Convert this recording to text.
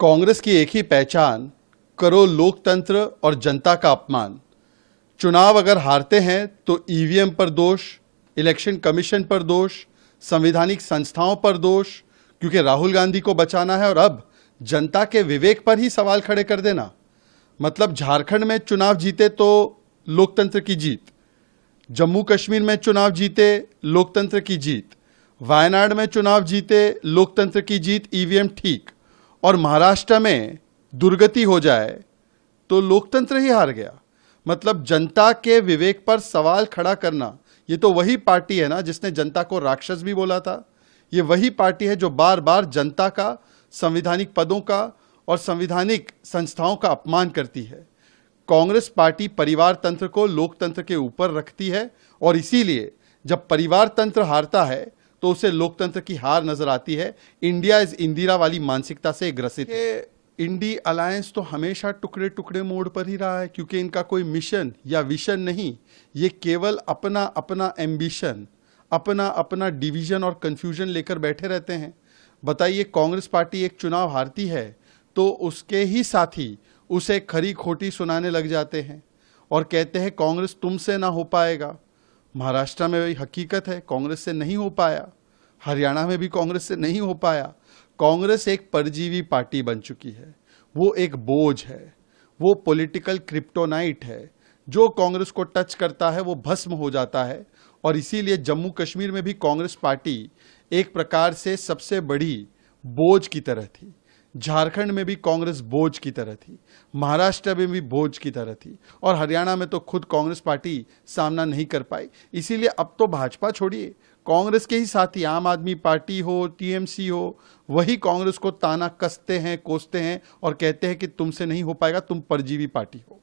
कांग्रेस की एक ही पहचान, करो लोकतंत्र और जनता का अपमान। चुनाव अगर हारते हैं तो ईवीएम पर दोष, इलेक्शन कमीशन पर दोष, संवैधानिक संस्थाओं पर दोष, क्योंकि राहुल गांधी को बचाना है, और अब जनता के विवेक पर ही सवाल खड़े कर देना। मतलब झारखंड में चुनाव जीते तो लोकतंत्र की जीत, जम्मू कश्मीर में चुनाव जीते लोकतंत्र की जीत, वायनाड में चुनाव जीते लोकतंत्र की जीत, ईवीएम ठीक, और महाराष्ट्र में दुर्गति हो जाए तो लोकतंत्र ही हार गया। मतलब जनता के विवेक पर सवाल खड़ा करना। ये तो वही पार्टी है ना जिसने जनता को राक्षस भी बोला था। ये वही पार्टी है जो बार बार जनता का, संवैधानिक पदों का और संवैधानिक संस्थाओं का अपमान करती है। कांग्रेस पार्टी परिवार तंत्र को लोकतंत्र के ऊपर रखती है, और इसीलिए जब परिवार तंत्र हारता है तो उसे लोकतंत्र की हार नजर आती है। इंडिया इज इंदिरा वाली मानसिकता से ग्रसित है। इंडी अलायंस तो हमेशा टुकड़े टुकड़े मोड पर ही रहा है, क्योंकि इनका कोई मिशन या विजन नहीं। ये केवल अपना अपना एम्बिशन, अपना अपना डिवीजन और कंफ्यूजन लेकर बैठे रहते हैं। बताइए, कांग्रेस पार्टी एक चुनाव हारती है तो उसके ही साथी उसे खरी खोटी सुनाने लग जाते हैं और कहते हैं कांग्रेस तुमसे ना हो पाएगा। महाराष्ट्र में वही हकीकत है, कांग्रेस से नहीं हो पाया। हरियाणा में भी कांग्रेस से नहीं हो पाया। कांग्रेस एक परजीवी पार्टी बन चुकी है। वो एक बोझ है, वो पॉलिटिकल क्रिप्टोनाइट है। जो कांग्रेस को टच करता है वो भस्म हो जाता है। और इसीलिए जम्मू कश्मीर में भी कांग्रेस पार्टी एक प्रकार से सबसे बड़ी बोझ की तरह थी। झारखंड में भी कांग्रेस बोझ की तरह थी, महाराष्ट्र में भी बोझ की तरह थी, और हरियाणा में तो खुद कांग्रेस पार्टी सामना नहीं कर पाई। इसीलिए अब तो भाजपा छोड़िए, कांग्रेस के ही साथी आम आदमी पार्टी हो, टीएमसी हो, वही कांग्रेस को ताना कसते हैं, कोसते हैं और कहते हैं कि तुमसे नहीं हो पाएगा, तुम परजीवी पार्टी हो।